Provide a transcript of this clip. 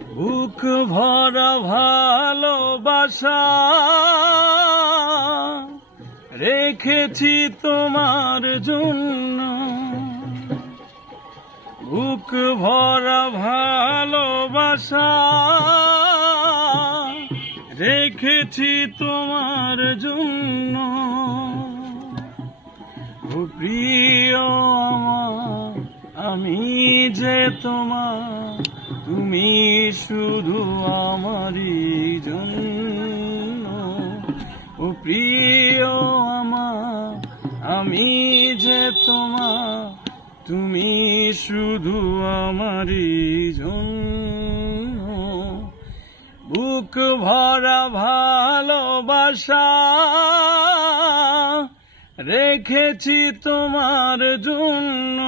বুক ভরা ভালোবাসা রেখেছি তোমার জন্য, বুক ভরা ভালোবাসা রেখেছি তোমার জন্য। ও প্রিয় আমার, আমি যে তোমার, তুমি শুধু আমারই জন্য। ও প্রিয় আমার, আমি যে তোমার, তুমি শুধু আমারই জন্য। বুক ভরা ভালোবাসা রেখেছি তোমার জন্য।